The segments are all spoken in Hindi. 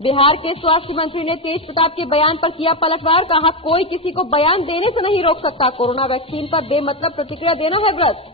बिहार के स्वास्थ्य मंत्री ने तेज प्रताप के बयान पर किया पलटवार, कहा कोई किसी को बयान देने से नहीं रोक सकता, कोरोना वैक्सीन पर बेमतलब प्रतिक्रिया देना है व्रत।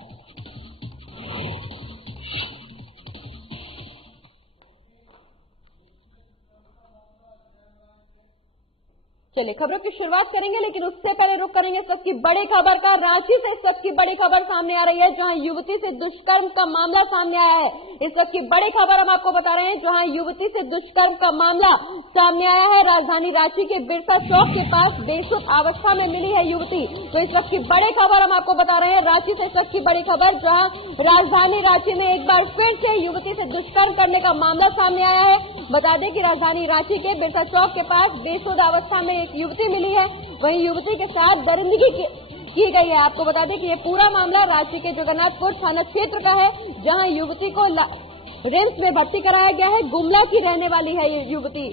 चलिए खबरों की शुरुआत करेंगे, लेकिन उससे पहले रुक करेंगे इस वक्त की बड़ी खबर का। रांची से इस वक्त की बड़ी खबर सामने आ रही है, जहां युवती से दुष्कर्म का मामला सामने आया है। इस वक्त की बड़ी खबर हम आपको बता रहे हैं, जहां युवती से दुष्कर्म का मामला सामने आया है। राजधानी रांची के बिरसा चौक के पास बेसुध अवस्था में मिली है युवती। तो इस वक्त की बड़ी खबर हम आपको बता रहे हैं, रांची से इस वक्त की बड़ी खबर, जहाँ राजधानी रांची में एक बार फिर से युवती से दुष्कर्म करने का मामला सामने आया है। बता दें कि राजधानी रांची के बिरसा चौक के पास बेसुध अवस्था में एक युवती मिली है, वहीं युवती के साथ दरिंदगी की गई है। आपको बता दें कि ये पूरा मामला रांची के जगन्नाथपुर थाना क्षेत्र का है, जहां युवती को रिम्स में भर्ती कराया गया है। गुमला की रहने वाली है ये युवती।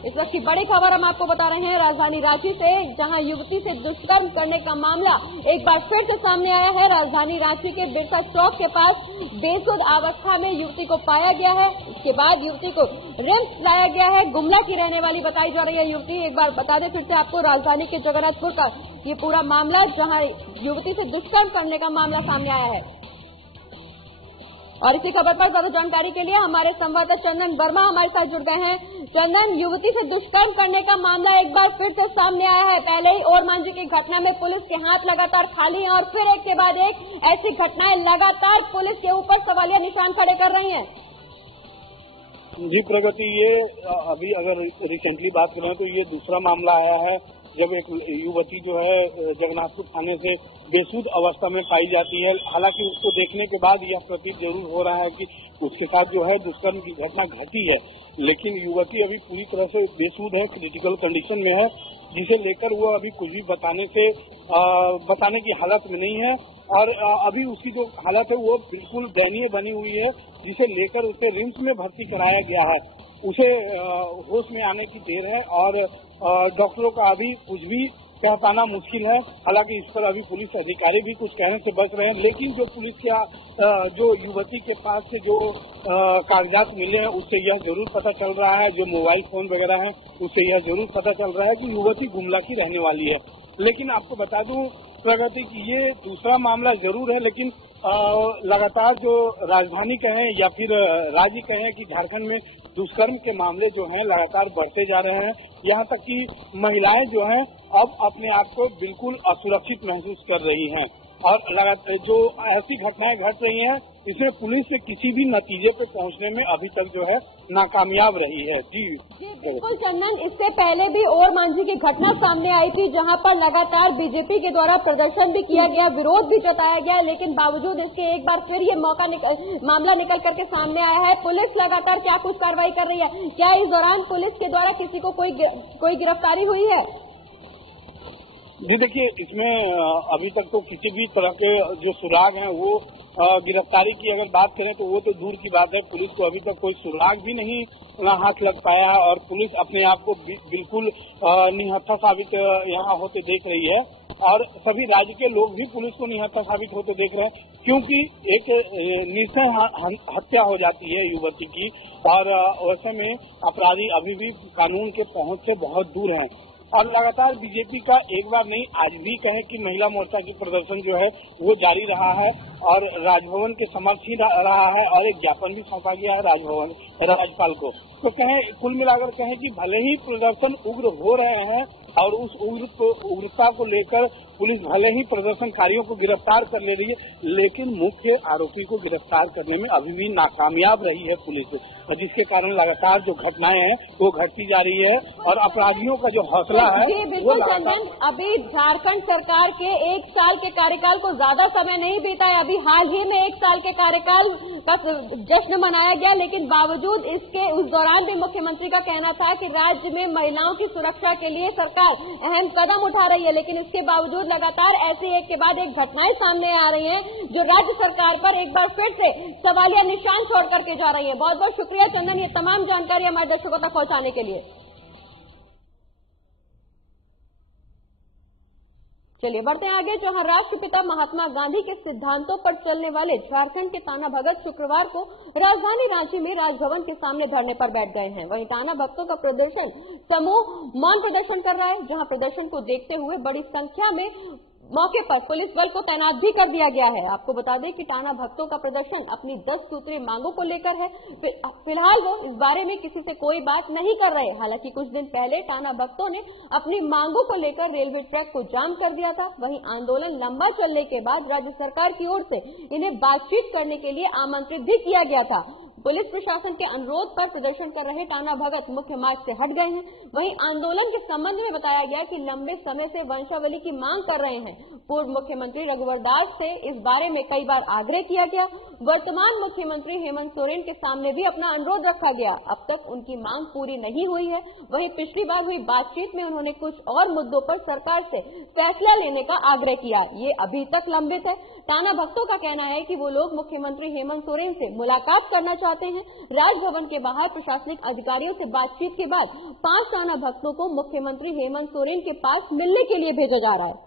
इस वक्त की बड़ी खबर हम आपको बता रहे हैं राजधानी रांची से, जहां युवती से दुष्कर्म करने का मामला एक बार फिर से सामने आया है। राजधानी रांची के बिरसा चौक के पास बेसुध अवस्था में युवती को पाया गया है। इसके बाद युवती को रिम्स लाया गया है। गुमला की रहने वाली बताई जा रही है युवती। एक बार बता दें फिर से आपको, राजधानी के जगन्नाथपुर का ये पूरा मामला, जहाँ युवती से दुष्कर्म करने का मामला सामने आया है। और इसी खबर पर ज्यादा जानकारी के लिए हमारे संवाददाता चंदन वर्मा हमारे साथ जुड़ गए हैं। चंदन, युवती से दुष्कर्म करने का मामला एक बार फिर से सामने आया है। पहले ही ओरमांझी की घटना में पुलिस के हाथ लगातार खाली हैं और फिर एक के बाद एक ऐसी घटनाएं लगातार पुलिस के ऊपर सवालिया निशान खड़े कर रही हैं। जी प्रगति, ये अभी अगर रिसेंटली बात करें तो ये दूसरा मामला आया है, जब एक युवती जो है जगन्नाथपुर थाने से बेसुध अवस्था में पाई जाती है। हालांकि उसको देखने के बाद यह प्रतीत जरूर हो रहा है कि उसके साथ जो है दुष्कर्म की घटना घटी है, लेकिन युवती अभी पूरी तरह से बेसुध है, क्रिटिकल कंडीशन में है, जिसे लेकर वो अभी कुछ भी बताने की हालत में नहीं है। और अभी उसकी जो हालत है वो बिल्कुल दयनीय बनी हुई है, जिसे लेकर उसे रिम्स में भर्ती कराया गया है। उसे होश में आने की देर है और डॉक्टरों का अभी कुछ भी कह पाना मुश्किल है। हालांकि इस पर अभी पुलिस अधिकारी भी कुछ कहने से बच रहे हैं, लेकिन जो पुलिस का जो युवती के पास से जो कागजात मिले हैं उससे यह जरूर पता चल रहा है, जो मोबाइल फोन वगैरह हैं उससे यह जरूर पता चल रहा है कि युवती गुमला की रहने वाली है। लेकिन आपको बता दूं प्रगति की ये दूसरा मामला जरूर है, लेकिन लगातार जो राजधानी कहें या फिर राज्य कहें कि झारखंड में दुष्कर्म के मामले जो हैं लगातार बढ़ते जा रहे हैं। यहाँ तक कि महिलाएं जो हैं अब अपने आप को बिल्कुल असुरक्षित महसूस कर रही हैं और लगातार जो ऐसी घटनाएं घट रही हैं इसमें पुलिस के किसी भी नतीजे पे पहुंचने में अभी तक जो है नाकामयाब रही है। जी बिल्कुल चंदन, इससे पहले भी ओरमांझी की घटना सामने आई थी, जहां पर लगातार बीजेपी के द्वारा प्रदर्शन भी किया गया, विरोध भी जताया गया, लेकिन बावजूद इसके एक बार फिर ये मामला निकल करके सामने आया है। पुलिस लगातार क्या कुछ कार्रवाई कर रही है? क्या इस दौरान पुलिस के द्वारा किसी को कोई गिरफ्तारी हुई है? जी देखिए, इसमें अभी तक तो किसी भी तरह के जो सुराग हैं वो गिरफ्तारी की अगर बात करें तो वो तो दूर की बात है। पुलिस को अभी तक कोई सुराग भी नहीं हाथ लग पाया है और पुलिस अपने आप को बिल्कुल निहत्था साबित यहाँ होते देख रही है और सभी राज्य के लोग भी पुलिस को निहत्था साबित होते देख रहे हैं, क्योंकि एक निर्दय हत्या हो जाती है युवती की और वैसे में अपराधी अभी भी कानून के पहुंच से बहुत दूर हैं। और लगातार बीजेपी का एक बार नहीं आज भी कहें कि महिला मोर्चा की प्रदर्शन जो है वो जारी रहा है और राजभवन के समक्ष ही रहा है और एक ज्ञापन भी सौंपा गया है राज्यपाल को। तो कहें कुल मिलाकर कहें कि भले ही प्रदर्शन उग्र हो रहे हैं और उस उग्रता को लेकर पुलिस भले ही प्रदर्शनकारियों को गिरफ्तार कर ले रही है, लेकिन मुख्य आरोपी को गिरफ्तार करने में अभी भी नाकामयाब रही है पुलिस, जिसके कारण लगातार जो घटनाएं हैं वो घटती जा रही है और अपराधियों का जो हौसला है वो लगातार। अभी झारखंड सरकार के 1 साल के कार्यकाल को ज्यादा समय नहीं बीता है, अभी हाल ही में 1 साल के कार्यकाल का जश्न मनाया गया, लेकिन बावजूद इसके उस दौरान भी मुख्यमंत्री का कहना था कि राज्य में महिलाओं की सुरक्षा के लिए सरकार अहम कदम उठा रही है, लेकिन इसके बावजूद लगातार ऐसे एक के बाद एक घटनाएं सामने आ रही हैं जो राज्य सरकार पर एक बार फिर से सवालिया निशान छोड़ करके जा रही है। बहुत बहुत शुक्रिया चंदन, ये तमाम जानकारी हमारे दर्शकों तक पहुंचाने के लिए। चलिए बढ़ते हैं आगे, जहां राष्ट्रपिता महात्मा गांधी के सिद्धांतों पर चलने वाले झारखंड के टाना भगत शुक्रवार को राजधानी रांची में राजभवन के सामने धरने पर बैठ गए हैं। वहीं टाना भक्तों का प्रदर्शन समूह मौन प्रदर्शन कर रहा है, जहां प्रदर्शन को देखते हुए बड़ी संख्या में मौके पर पुलिस बल को तैनात भी कर दिया गया है। आपको बता दें कि टाना भक्तों का प्रदर्शन अपनी 10 सूत्रीय मांगों को लेकर है। फिलहाल वो इस बारे में किसी से कोई बात नहीं कर रहे। हालांकि कुछ दिन पहले टाना भक्तों ने अपनी मांगों को लेकर रेलवे ट्रैक को जाम कर दिया था। वहीं आंदोलन लंबा चलने के बाद राज्य सरकार की ओर से इन्हें बातचीत करने के लिए आमंत्रित भी किया गया था। पुलिस प्रशासन के अनुरोध पर प्रदर्शन कर रहे टाना भगत मुख्य मार्ग से हट गए हैं। वहीं आंदोलन के संबंध में बताया गया कि लंबे समय से वंशावली की मांग कर रहे हैं। पूर्व मुख्यमंत्री रघुवर दास से इस बारे में कई बार आग्रह किया गया। वर्तमान मुख्यमंत्री हेमंत सोरेन के सामने भी अपना अनुरोध रखा गया। अब तक उनकी मांग पूरी नहीं हुई है। वहीं पिछली बार हुई बातचीत में उन्होंने कुछ और मुद्दों पर सरकार से फैसला लेने का आग्रह किया, ये अभी तक लंबित है। टाना भक्तों का कहना है कि वो लोग मुख्यमंत्री हेमंत सोरेन से मुलाकात करना चाहते हैं। राजभवन के बाहर प्रशासनिक अधिकारियों से बातचीत के बाद 5 टाना भक्तों को मुख्यमंत्री हेमंत सोरेन के पास मिलने के लिए भेजा जा रहा है।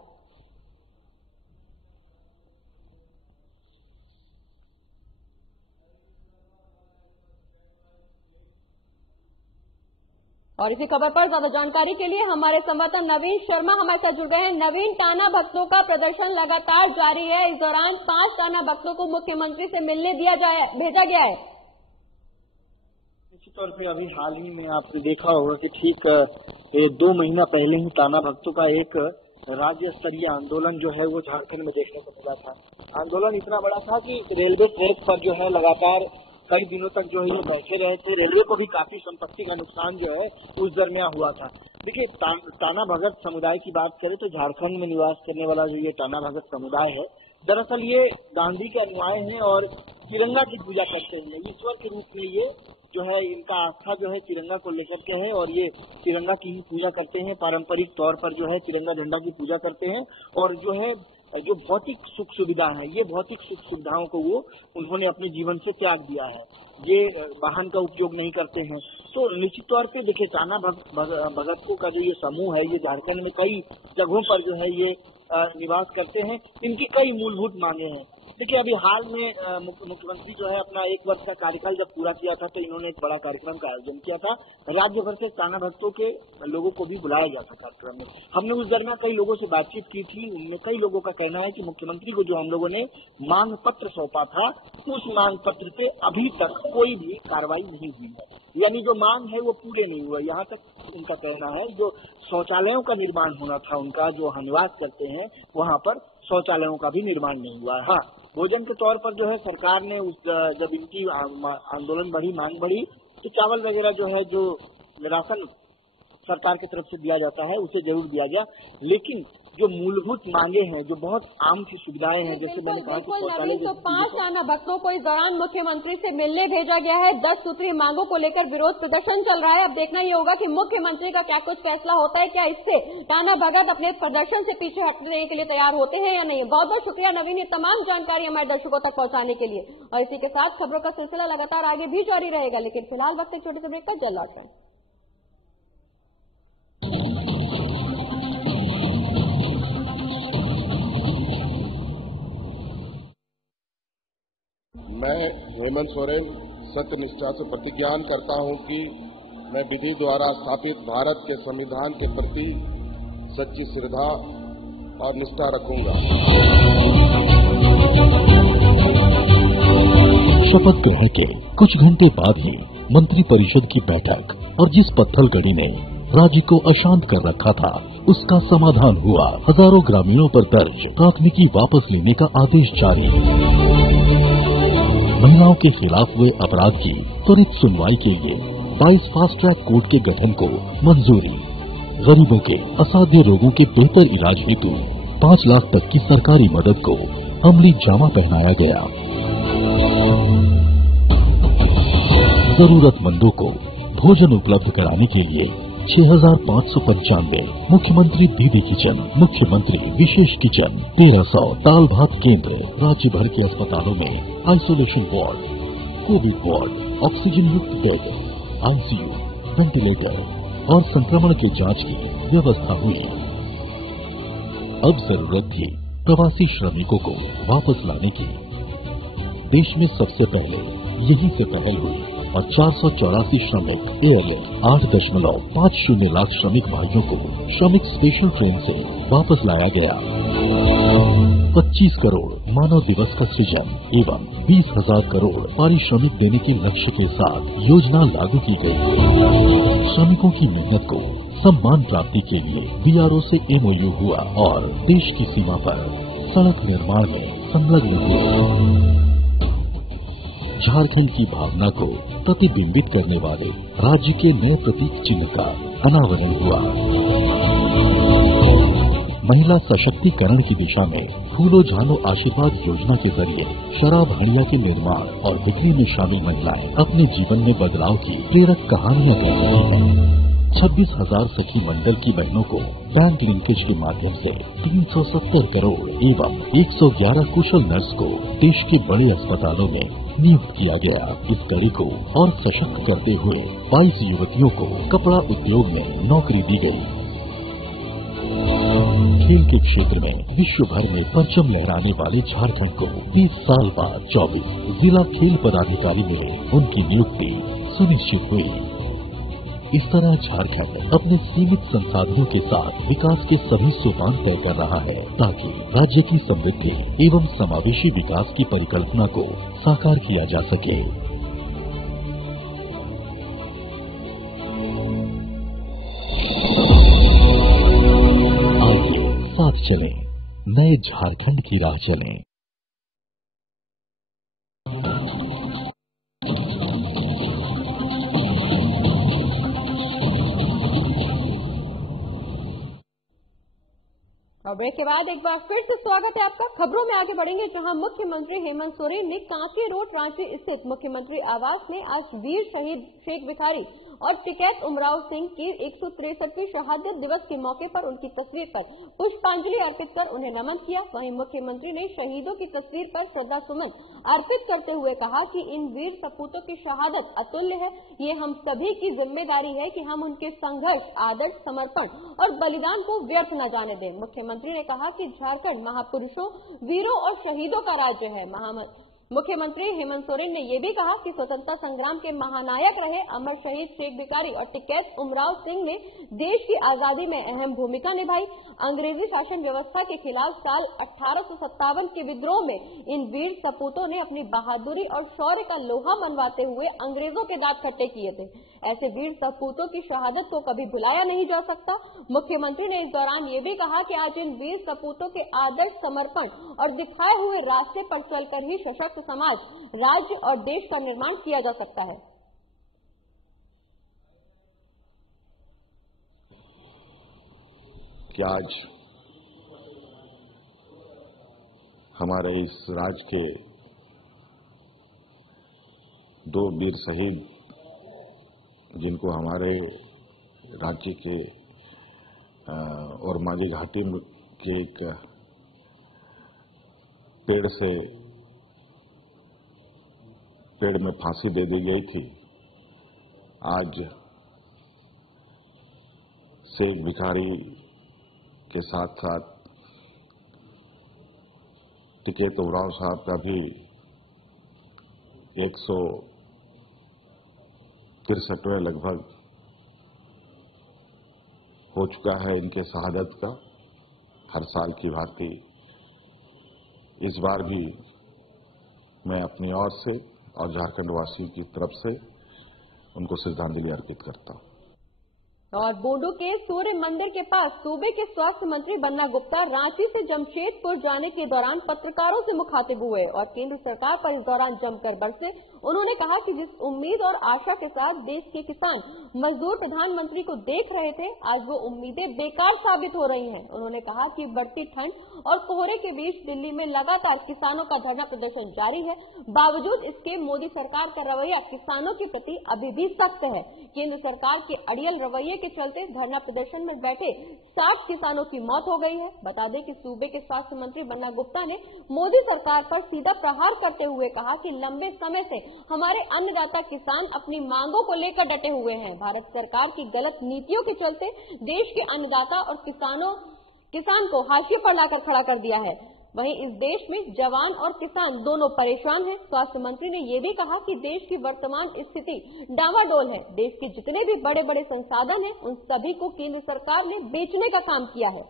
और इसी खबर पर ज्यादा जानकारी के लिए हमारे संवाददाता नवीन शर्मा हमारे साथ जुड़ गए हैं। नवीन, टाना भक्तों का प्रदर्शन लगातार जारी है। इस दौरान 5 टाना भक्तों को मुख्यमंत्री से मिलने भेजा गया है। निश्चित तौर पे अभी हाल ही में आपने देखा होगा कि ठीक 2 महीना पहले ही टाना भक्तों का एक राज्य स्तरीय आंदोलन जो है वो झारखंड में देखने को मिला था। आंदोलन इतना बड़ा था कि रेलवे ट्रैक पर जो है लगातार कई दिनों तक जो है ये बैठे रहे थे। रेलवे को भी काफी संपत्ति का नुकसान जो है उस दरमियान हुआ था। देखिए, टाना भगत समुदाय की बात करें तो झारखंड में निवास करने वाला जो ये टाना भगत समुदाय है, दरअसल ये गांधी के अनुयायी हैं और तिरंगा की पूजा करते हैं। ईश्वर के रूप में ये जो है इनका आस्था जो है तिरंगा को लेकर के है और ये तिरंगा की ही पूजा करते हैं। पारंपरिक तौर पर जो है तिरंगा झंडा की पूजा करते हैं और जो है जो भौतिक सुख सुविधा है, ये भौतिक सुख सुविधाओं को वो उन्होंने अपने जीवन से त्याग दिया है। ये वाहन का उपयोग नहीं करते हैं। तो निश्चित तौर पे देखिए, टाना भगतों का जो ये समूह है, ये झारखंड में कई जगहों पर जो है ये निवास करते हैं। इनकी कई मूलभूत मांगे हैं। देखिए, अभी हाल में मुख्यमंत्री जो है अपना 1 वर्ष का कार्यकाल जब पूरा किया था तो इन्होंने एक बड़ा कार्यक्रम का आयोजन किया था। राज्य भर से टाना भक्तों के लोगों को भी बुलाया गया था कार्यक्रम में। हमने उस दरमियान कई लोगों से बातचीत की थी। उनमें कई लोगों का कहना है कि मुख्यमंत्री को जो हम लोगों ने मांग पत्र सौंपा था, उस मांग पत्र पे अभी तक कोई भी कार्रवाई नहीं हुई है। यानी जो मांग है वो पूरे नहीं हुआ। यहाँ तक उनका कहना है जो शौचालयों का निर्माण होना था, उनका जो निवास करते हैं वहाँ पर शौचालयों का भी निर्माण नहीं हुआ है। हाँ, भोजन के तौर पर जो है सरकार ने जब इनकी आंदोलन बढ़ी, मांग बढ़ी, तो चावल वगैरह जो है जो राशन सरकार की तरफ से दिया जाता है उसे जरूर दिया गया। लेकिन जो मूलभूत मांगे हैं, जो बहुत आम सी सुविधाएं हैं, जैसे मैंने कहा कि शौचालय, तो 5 टाना भक्तों को इस दौरान मुख्यमंत्री से मिलने भेजा गया है। 10 सूत्रीय मांगों को लेकर विरोध प्रदर्शन चल रहा है। अब देखना ये होगा कि मुख्यमंत्री का क्या कुछ फैसला होता है। क्या इससे टाना भगत अपने प्रदर्शन से पीछे हटने के लिए तैयार होते हैं या नहीं। बहुत बहुत शुक्रिया नवीन, ये तमाम जानकारी हमारे दर्शकों तक पहुंचाने के लिए। और इसी के साथ खबरों का सिलसिला लगातार आगे भी जारी रहेगा, लेकिन फिलहाल वक्त एक छोटे से ब्रेक पर जल्द लौटते हैं। मैं हेमंत सोरेन सत्य निष्ठा से प्रतिज्ञान करता हूं कि मैं विधि द्वारा स्थापित भारत के संविधान के प्रति सच्ची श्रद्धा और निष्ठा रखूंगा। शपथ ग्रहण के कुछ घंटे बाद ही मंत्रिपरिषद की बैठक और जिस पत्थलगड़ी ने राज्य को अशांत कर रखा था उसका समाधान हुआ। हजारों ग्रामीणों पर दर्ज प्राथमिकी वापस लेने का आदेश जारी। महिलाओं के खिलाफ हुए अपराध की त्वरित सुनवाई के लिए 22 फास्ट ट्रैक कोर्ट के गठन को मंजूरी। गरीबों के असाध्य रोगों के बेहतर इलाज हेतु 5 लाख तक की सरकारी मदद को अमली जामा पहनाया गया। जरूरतमंदों को भोजन उपलब्ध कराने के लिए 6595 मुख्यमंत्री दीदी किचन, मुख्यमंत्री विशेष किचन, 1300 दाल भात केंद्र। राज्य भर के अस्पतालों में isolation ward, Covid ward, oxygen युक्त बेड, आईसीयू, वेंटिलेटर और संक्रमण के जांच की व्यवस्था हुई। अब जरूरत थी प्रवासी श्रमिकों को वापस लाने की। देश में सबसे पहले यही से पहल हुई और 484 श्रमिक ALL 8.50 लाख श्रमिक भाइयों को श्रमिक स्पेशल ट्रेन से वापस लाया गया। 25 करोड़ मानव दिवस का सृजन एवं 20,000 करोड़ पारिश्रमिक देने के लक्ष्य के साथ योजना लागू की गई। श्रमिकों की मेहनत को सम्मान प्राप्ति के लिए BRO से MOU हुआ और देश की सीमा पर सड़क निर्माण में संलग्न हुए। झारखंड की भावना को प्रतिबिंबित करने वाले राज्य के नए प्रतीक चिन्ह का अनावरण हुआ। महिला सशक्तिकरण की दिशा में फूलो झानो आशीर्वाद योजना के जरिए शराब हंडिया के निर्माण और बिक्री में शामिल महिलाएं अपने जीवन में बदलाव की प्रेरक कहानियां कह रही हैं। 26,000 सखी मंडल की बहनों को बैंक लिंकेज के माध्यम से 370 करोड़ एवं 111 कुशल नर्स को देश के बड़े अस्पतालों में नियुक्त किया गया। इस कड़ी को और सशक्त करते हुए 22 युवतियों को कपड़ा उद्योग में नौकरी दी गई। खेल के क्षेत्र में विश्व भर में परचम लहराने वाले झारखंड को 20 साल बाद 24 जिला खेल पदाधिकारी मिले, उनकी नियुक्ति सुनिश्चित हुई। इस तरह झारखंड अपने सीमित संसाधनों के साथ विकास के सभी सोपान तय कर रहा है ताकि राज्य की समृद्धि एवं समावेशी विकास की परिकल्पना को साकार किया जा सके। आइए साथ चलें, नए झारखंड की राह चलें। और ब्रेक के बाद एक बार फिर से स्वागत है आपका। खबरों में आगे बढ़ेंगे जहां मुख्यमंत्री हेमंत सोरेन ने कांके रोड रांची स्थित मुख्यमंत्री आवास में आज वीर शहीद शेख भिखारी और टिकैत उमराव सिंह की 163वीं शहादत दिवस के मौके पर उनकी तस्वीर पर पुष्पांजलि अर्पित कर उन्हें नमन किया। वहीं मुख्यमंत्री ने शहीदों की तस्वीर पर श्रद्धा सुमन अर्पित करते हुए कहा कि इन वीर सपूतों की शहादत अतुल्य है। ये हम सभी की जिम्मेदारी है कि हम उनके संघर्ष, आदर्श, समर्पण और बलिदान को व्यर्थ न जाने दें। मुख्यमंत्री ने कहा कि झारखंड महापुरुषों, वीरों और शहीदों का राज्य है। मुख्यमंत्री हेमंत सोरेन ने ये भी कहा कि स्वतंत्रता संग्राम के महानायक रहे अमर शहीद शेख भिखारी और टिकैत उमराव सिंह ने देश की आजादी में अहम भूमिका निभाई। अंग्रेजी शासन व्यवस्था के खिलाफ साल 1857 के विद्रोह में इन वीर सपूतों ने अपनी बहादुरी और शौर्य का लोहा मनवाते हुए अंग्रेजों के दांत खट्टे किए थे। ऐसे वीर सपूतों की शहादत को कभी भुलाया नहीं जा सकता। मुख्यमंत्री ने इस दौरान ये भी कहा कि आज इन वीर सपूतों के आदर्श, समर्पण और दिखाए हुए रास्ते पर चलकर ही सशक्त समाज, राज्य और देश का निर्माण किया जा सकता है। कि आज हमारे इस राज्य के दो वीर शहीद, जिनको हमारे राज्य के और मांझी घाटी के एक पेड़ में फांसी दे दी गई थी, आज शेख भिखारी के साथ साथ टिकैत उमराव साहब का भी 163वें लगभग हो चुका है इनके शहादत का। हर साल की भांति इस बार भी मैं अपनी ओर से और झारखंड वासियों की तरफ से उनको श्रद्धांजलि अर्पित करता हूं। और बोडो के सूर्य मंदिर के पास सूबे के स्वास्थ्य मंत्री बन्ना गुप्ता रांची से जमशेदपुर जाने के दौरान पत्रकारों से मुखातिब हुए और केंद्र सरकार पर इस दौरान जमकर बरसे। उन्होंने कहा कि जिस उम्मीद और आशा के साथ देश के किसान मजदूर प्रधानमंत्री को देख रहे थे, आज वो उम्मीदें बेकार साबित हो रही हैं। उन्होंने कहा कि बढ़ती ठंड और कोहरे के बीच दिल्ली में लगातार किसानों का धरना प्रदर्शन जारी है। बावजूद इसके मोदी सरकार का रवैया किसानों के प्रति अभी भी सख्त है। केंद्र सरकार के अड़ियल रवैये के चलते धरना प्रदर्शन में बैठे 60 किसानों की मौत हो गई है। बता दें कि सूबे के स्वास्थ्य मंत्री बन्ना गुप्ता ने मोदी सरकार पर सीधा प्रहार करते हुए कहा कि लंबे समय से हमारे अन्नदाता किसान अपनी मांगों को लेकर डटे हुए हैं। भारत सरकार की गलत नीतियों के चलते देश के अन्नदाता और किसानों किसान को हाशिए पर लाकर खड़ा कर दिया है। वहीं इस देश में जवान और किसान दोनों परेशान हैं। स्वास्थ्य मंत्री ने ये भी कहा कि देश की वर्तमान स्थिति डावाडोल है। देश के जितने भी बड़े बड़े संसाधन हैं, उन सभी को केंद्र सरकार ने बेचने का काम किया है।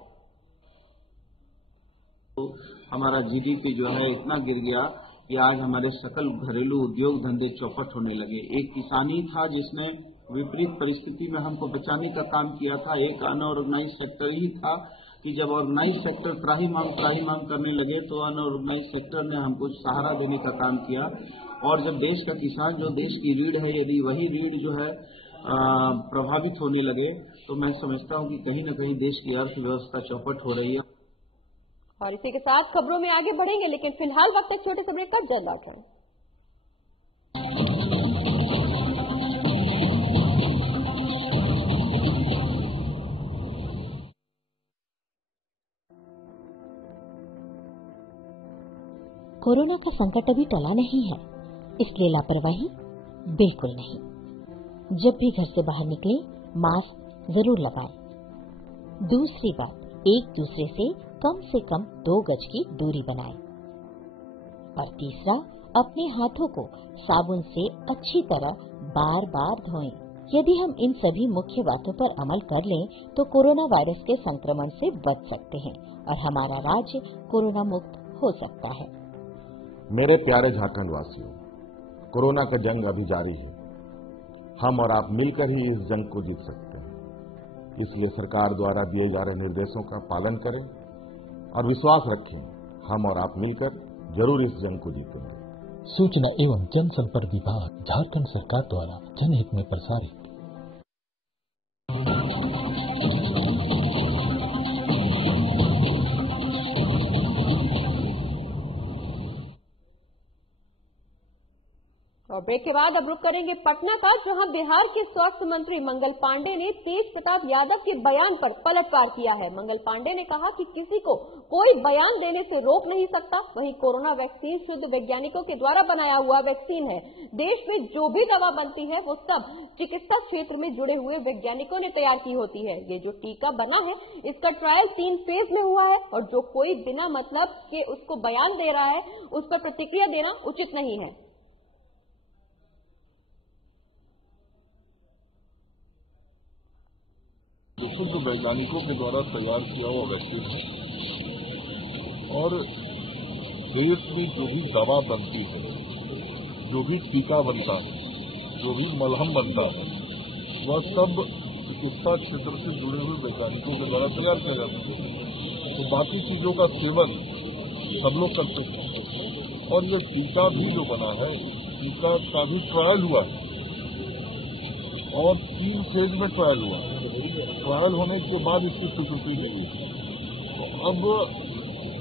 तो हमारा जीडीपी जो है इतना गिर गया कि आज हमारे सकल घरेलू उद्योग धंधे चौपट होने लगे। एक किसान ही था जिसने विपरीत परिस्थिति में हमको बचाने का काम किया था। एक अनऑर्गेनाइज सेक्टर ही था कि जब ऑर्गेनाइज सेक्टर त्राही मांग करने लगे तो अनऑर्गेनाइज सेक्टर ने हमको सहारा देने का काम किया। और जब देश का किसान जो देश की रीढ़ है, यदि वही रीढ़ जो है प्रभावित होने लगे तो मैं समझता हूं कि कहीं न कहीं देश की अर्थव्यवस्था चौपट हो रही है। और इसी के साथ खबरों में आगे बढ़ेंगे, लेकिन फिलहाल वक्त एक छोटे से ब्रेक का जल्द लौट रहे हैं। कोरोना का संकट अभी टला नहीं है, इसलिए लापरवाही बिल्कुल नहीं। जब भी घर से बाहर निकले मास्क जरूर लगाएं। दूसरी बात, एक दूसरे से कम 2 गज की दूरी बनाएं। और तीसरा, अपने हाथों को साबुन से अच्छी तरह बार बार धोएं। यदि हम इन सभी मुख्य बातों पर अमल कर लें तो कोरोना वायरस के संक्रमण से बच सकते हैं और हमारा राज्य कोरोना मुक्त हो सकता है। मेरे प्यारे झारखंड वासियों, कोरोना का जंग अभी जारी है। हम और आप मिलकर ही इस जंग को जीत सकते हैं। इसलिए सरकार द्वारा दिए जा रहे निर्देशों का पालन करें और विश्वास रखें, हम और आप मिलकर जरूर इस जंग को जीतेंगे। सूचना एवं जनसंपर्क विभाग, झारखंड सरकार द्वारा जनहित में प्रसारित। और ब्रेक के बाद अब रुक करेंगे पटना का, जहां बिहार के स्वास्थ्य मंत्री मंगल पांडे ने तेज प्रताप यादव के बयान पर पलटवार किया है। मंगल पांडे ने कहा कि किसी को कोई बयान देने से रोक नहीं सकता। वहीं कोरोना वैक्सीन शुद्ध वैज्ञानिकों के द्वारा बनाया हुआ वैक्सीन है। देश में जो भी दवा बनती है वो सब चिकित्सा क्षेत्र में जुड़े हुए वैज्ञानिकों ने तैयार की होती है। ये जो टीका बना है इसका ट्रायल 3 फेज में हुआ है और जो कोई बिना मतलब के उसको बयान दे रहा है उस पर प्रतिक्रिया देना उचित नहीं है। शुद्ध वैज्ञानिकों के द्वारा तैयार किया हुआ वैक्सीन है और देश में जो भी दवा बनती है, जो भी टीका बनता है, जो भी मलहम बनता है, वह सब चिकित्सा क्षेत्र से जुड़े हुए वैज्ञानिकों के द्वारा तैयार किया जाता है। तो बाकी चीजों का सेवन सब लोग करते हैं और ये टीका भी जो बना है, टीका का भी ट्रायल हुआ है और 3 फेज में ट्रायल हुआ है। ट्रायल होने के बाद इसकी स्वीकृति मिली। तो अब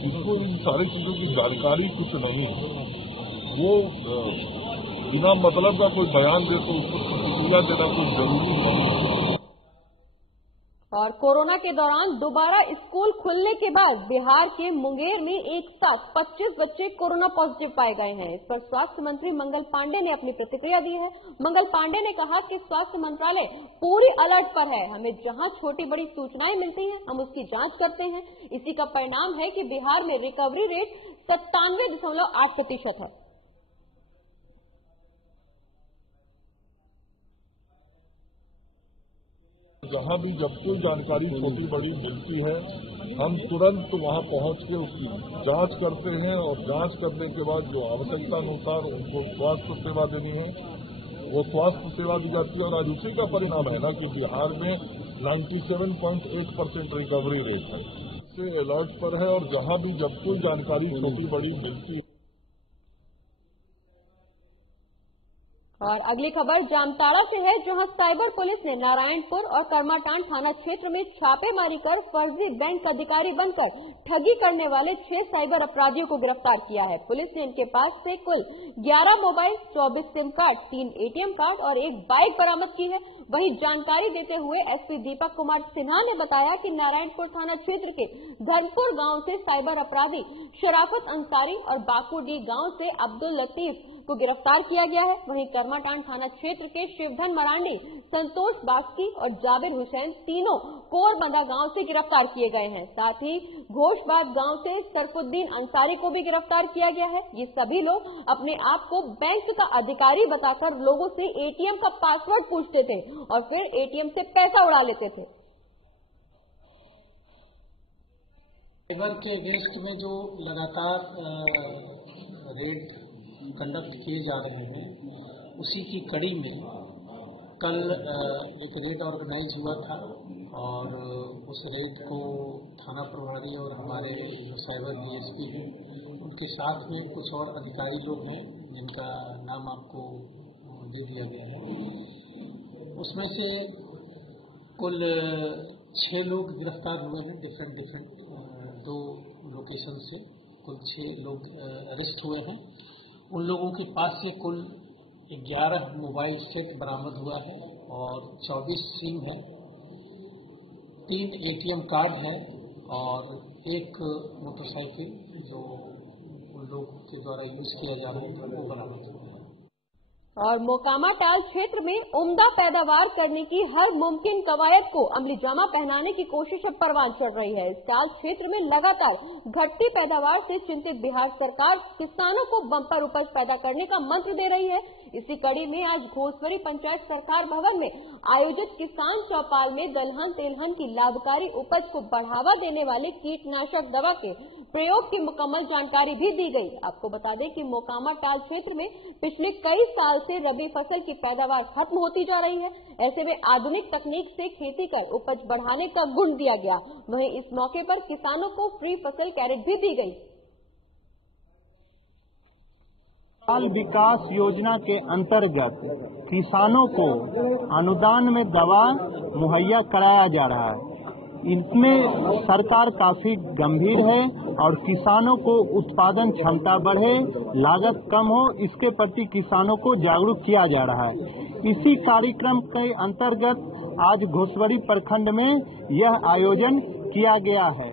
जिनको इन सारी चीजों की जानकारी कुछ नहीं है, वो बिना मतलब का कोई बयान दे तो उसको प्रतिक्रिया देना कुछ जरूरी नहीं है। और कोरोना के दौरान दोबारा स्कूल खुलने के बाद बिहार के मुंगेर में एक साथ 25 बच्चे कोरोना पॉजिटिव पाए गए हैं। इस पर स्वास्थ्य मंत्री मंगल पांडे ने अपनी प्रतिक्रिया दी है। मंगल पांडे ने कहा कि स्वास्थ्य मंत्रालय पूरी अलर्ट पर है। हमें जहां छोटी बड़ी सूचनाएं मिलती हैं हम उसकी जांच करते हैं। इसी का परिणाम है कि बिहार में रिकवरी रेट 97.8% है। जहाँ भी जब कोई जानकारी छोटी बड़ी मिलती है हम तुरंत वहाँ पहुँच के उसकी जांच करते हैं और जांच करने के बाद जो आवश्यकता अनुसार उनको स्वास्थ्य सेवा देनी है वो स्वास्थ्य सेवा दी जाती है। और आज उसी का परिणाम है ना कि बिहार में 97.8% रिकवरी रेट है। इससे अलर्ट पर है और जहाँ भी जब कोई जानकारी छोटी बड़ी मिलती है। और अगली खबर जामताड़ा से है, जहां साइबर पुलिस ने नारायणपुर और कर्माटांड थाना क्षेत्र में छापेमारी कर फर्जी बैंक अधिकारी बनकर ठगी करने वाले 6 साइबर अपराधियों को गिरफ्तार किया है। पुलिस ने इनके पास से कुल 11 mobile, 24 SIM card, 3 ATM card और 1 बाइक बरामद की है। वहीं जानकारी देते हुए एसपी दीपक कुमार सिन्हा ने बताया कि नारायणपुर थाना क्षेत्र के धनपुर गांव से साइबर अपराधी शराफत अंसारी और बाकुडी गांव से अब्दुल लतीफ को गिरफ्तार किया गया है। वहीं करमाटांड थाना क्षेत्र के शिवधन मरांडी, संतोष बास्की और जाबिर हुसैन तीनों कोरबंदा गांव से गिरफ्तार किए गए हैं। साथ ही घोषबाद गांव से सरफुद्दीन अंसारी को भी गिरफ्तार किया गया है। ये सभी लोग अपने आप को बैंक का अधिकारी बताकर लोगों से एटीएम का पासवर्ड पूछते थे और फिर एटीएम से पैसा उड़ा लेते थे। साइबर के अगेंस्ट में जो लगातार रेड कंडक्ट किए जा रहे हैं, उसी की कड़ी में कल एक रेड ऑर्गेनाइज हुआ था और उस रेड को थाना प्रभारी और हमारे जो साइबर डीएसपी हैं उनके साथ में कुछ और अधिकारी लोग हैं जिनका नाम आपको दे दिया गया है। उसमें से कुल 6 लोग गिरफ्तार हुए हैं। डिफरेंट 2 लोकेशन से कुल 6 लोग अरेस्ट हुए हैं। उन लोगों के पास से कुल 11 मोबाइल सेट बरामद हुआ है और 24 सिम है, 3 एटीएम कार्ड है और 1 मोटरसाइकिल जो उन लोगों के द्वारा यूज किया जा रहा है वो बरामद हुआ है। और मोकामा टाल क्षेत्र में उम्दा पैदावार करने की हर मुमकिन कवायद को अमलीजामा पहनाने की कोशिश अब परवान चढ़ रही है। इस टाल क्षेत्र में लगातार घटती पैदावार से चिंतित बिहार सरकार किसानों को बम्पर उपज पैदा करने का मंत्र दे रही है। इसी कड़ी में आज घोसवरी पंचायत सरकार भवन में आयोजित किसान चौपाल में दलहन तेलहन की लाभकारी उपज को बढ़ावा देने वाले कीटनाशक दवा के प्रयोग की मुकम्मल जानकारी भी दी गई। आपको बता दें कि मोकामा टाल क्षेत्र में पिछले कई साल से रबी फसल की पैदावार खत्म होती जा रही है। ऐसे में आधुनिक तकनीक से खेती कर उपज बढ़ाने का गुण दिया गया। वहीं इस मौके पर किसानों को फ्री फसल कैरेट भी दी गई। बाल विकास योजना के अंतर्गत किसानों को अनुदान में दवा मुहैया कराया जा रहा है। इसमें सरकार काफी गंभीर है और किसानों को उत्पादन क्षमता बढ़े, लागत कम हो, इसके प्रति किसानों को जागरूक किया जा रहा है। इसी कार्यक्रम के अंतर्गत आज घोसवरी प्रखंड में यह आयोजन किया गया है।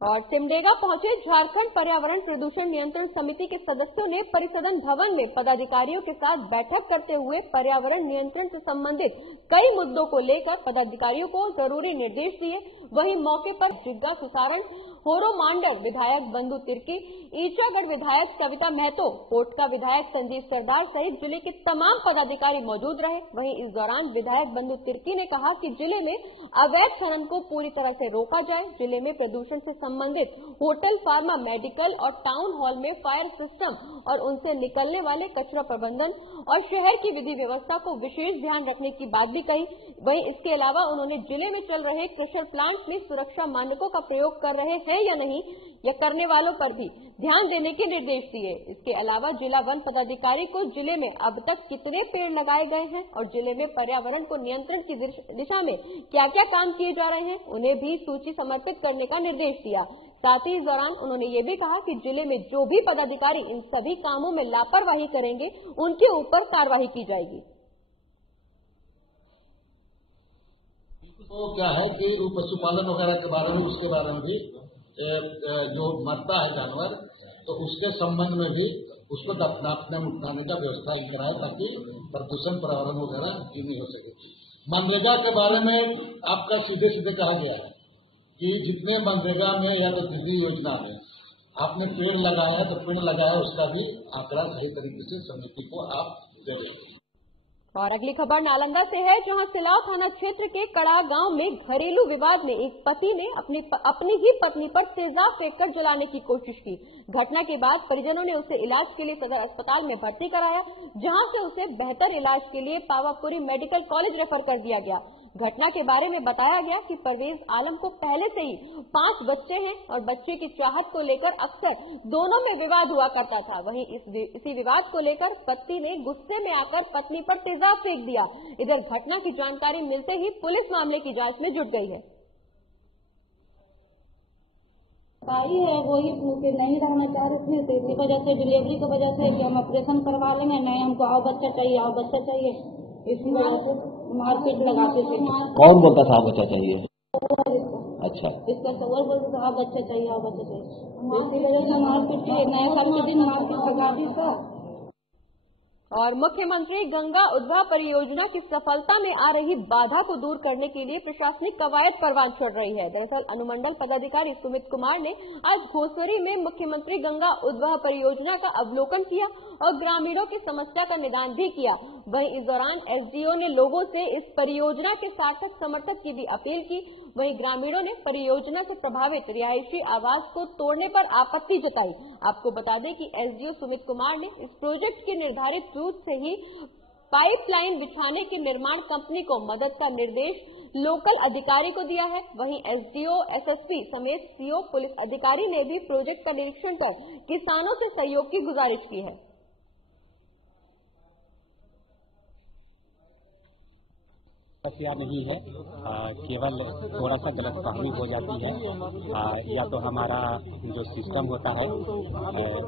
और सिमडेगा पहुंचे झारखंड पर्यावरण प्रदूषण नियंत्रण समिति के सदस्यों ने परिसदन भवन में पदाधिकारियों के साथ बैठक करते हुए पर्यावरण नियंत्रण से संबंधित कई मुद्दों को लेकर पदाधिकारियों को जरूरी निर्देश दिए। वहीं मौके पर जिग्गा सुसारण, होरो मांडर विधायक बंधु तिर्की, ईचागढ़ विधायक कविता महतो, कोटका विधायक संजीव सरदार सहित जिले के तमाम पदाधिकारी मौजूद रहे। वहीं इस दौरान विधायक बंधु तिर्की ने कहा कि जिले में अवैध खनन को पूरी तरह से रोका जाए। जिले में प्रदूषण से संबंधित होटल, फार्मा, मेडिकल और टाउन हॉल में फायर सिस्टम और उनसे निकलने वाले कचरा प्रबंधन और शहर की विधि व्यवस्था को विशेष ध्यान रखने की बात भी कही। वहीं इसके अलावा उन्होंने जिले में चल रहे क्रशर प्लांट में सुरक्षा मानकों का प्रयोग कर रहे हैं या नहीं, या करने वालों पर भी ध्यान देने के निर्देश दिए। इसके अलावा जिला वन पदाधिकारी को जिले में अब तक कितने पेड़ लगाए गए हैं और जिले में पर्यावरण को नियंत्रण की दिशा में क्या क्या काम किए जा रहे हैं, उन्हें भी सूची समर्पित करने का निर्देश दिया। साथ ही इस दौरान उन्होंने ये भी कहा कि जिले में जो भी पदाधिकारी इन सभी कामों में लापरवाही करेंगे उनके ऊपर कार्रवाई की जाएगी। तो क्या है कि पशुपालन वगैरह के बारे में, उसके बारे में भी जो मरता है जानवर, तो उसके संबंध में भी उसको दफनाने उठाने का व्यवस्था कराए ताकि प्रदूषण पर्यावरण वगैरह की नहीं हो सके। मनरेगा के बारे में आपका सीधे सीधे कहा गया है कि जितने मनरेगा में या तो दीदी योजना में आपने पेड़ लगाया है तो पेड़ लगाया उसका भी आंकड़ा सही तरीके से समिति को आप दे दें। और अगली खबर नालंदा से है, जहां सिलाव थाना क्षेत्र के कड़ा गांव में घरेलू विवाद में एक पति ने अपनी ही पत्नी पर तेजाब फेंककर जलाने की कोशिश की। घटना के बाद परिजनों ने उसे इलाज के लिए सदर अस्पताल में भर्ती कराया, जहां से उसे बेहतर इलाज के लिए पावापुरी मेडिकल कॉलेज रेफर कर दिया गया। घटना के बारे में बताया गया कि परवेज आलम को पहले से ही 5 बच्चे हैं और बच्चे की चाहत को लेकर अक्सर दोनों में विवाद हुआ करता था। वहीं इसी विवाद को लेकर पति ने गुस्से में आकर पत्नी पर तेजाब फेंक दिया। इधर घटना की जानकारी मिलते ही पुलिस मामले की जांच में जुट गई है। भाई है वही नहीं रहना चाह रहे थे, तो इसी वजह से डिलीवरी की वजह से कि हम ऑपरेशन करवा लेंगे, नहीं हमको और बच्चा चाहिए, और बच्चा चाहिए, इसी वजह से मारपीट लगाते थे। कौन बोलता था बच्चा चाहिए? अच्छा, इसका सवाल बोलते थे बच्चा चाहिए, और बच्चा चाहिए, इसी वजह से मारपीट किए। नए साल के दिन मारपीट लगा दी। और मुख्यमंत्री गंगा उद्वह परियोजना की सफलता में आ रही बाधा को दूर करने के लिए प्रशासनिक कवायद परवान चढ़ रही है। दरअसल अनुमंडल पदाधिकारी सुमित कुमार ने आज घोसवरी में मुख्यमंत्री गंगा उद्वह परियोजना का अवलोकन किया और ग्रामीणों की समस्या का निदान भी किया। वहीं इस दौरान एसडीओ ने लोगों से इस परियोजना के सार्थक समर्थन की भी अपील की। वहीं ग्रामीणों ने परियोजना से प्रभावित रिहायशी आवास को तोड़ने पर आपत्ति जताई। आपको बता दें कि एसडीओ सुमित कुमार ने इस प्रोजेक्ट के निर्धारित रूट से ही पाइपलाइन बिछाने की निर्माण कंपनी को मदद का निर्देश लोकल अधिकारी को दिया है। वहीं एसडीओ, एसएसपी समेत सीओ पुलिस अधिकारी ने भी प्रोजेक्ट का निरीक्षण कर किसानों से सहयोग की गुजारिश की है। समस्या नहीं है, केवल थोड़ा सा गलतफहमी हो जाती है। या तो हमारा जो सिस्टम होता है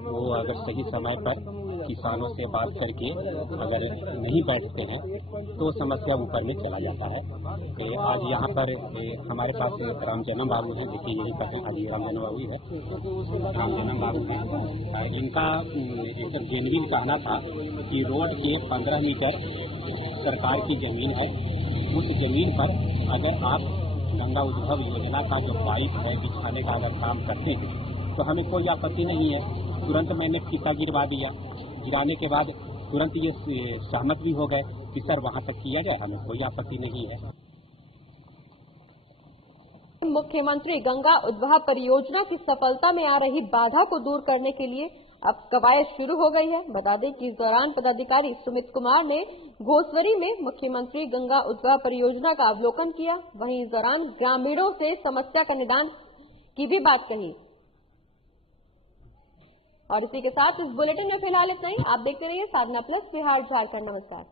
वो अगर सही समय पर किसानों से बात करके अगर नहीं बैठते हैं तो समस्या ऊपर में चला जाता है। आज यहाँ पर हमारे पास रामजन्म बाबू हैं, देखिए यही पर हैं, आज रामजन्म बाबू है, रामजन्म बाबू हैं। इनका एक जेन्युइन कहना था कि रोड के 15 मीटर सरकार की जमीन है, उस जमीन पर अगर आप गंगा उद्भव योजना का जो पाइप है बिछाने का अगर काम करते हैं तो हमें कोई आपत्ति नहीं है। तुरंत मैंने फीता गिरवा दिया, गिराने के बाद तुरंत ये सहमत भी हो गए कि सर वहाँ तक किया जाए, हमें कोई आपत्ति नहीं है। मुख्यमंत्री गंगा उद्वह परियोजना की सफलता में आ रही बाधा को दूर करने के लिए अब कवायद शुरू हो गई है। बता दें कि इस दौरान पदाधिकारी सुमित कुमार ने घोसवरी में मुख्यमंत्री गंगा उद्वह परियोजना का अवलोकन किया। वहीं इस दौरान ग्रामीणों से समस्या का निदान की भी बात कही। और इसी के साथ इस बुलेटिन में फिलहाल इतना ही। आप देखते रहिए साधना प्लस बिहार झारखंड। नमस्कार।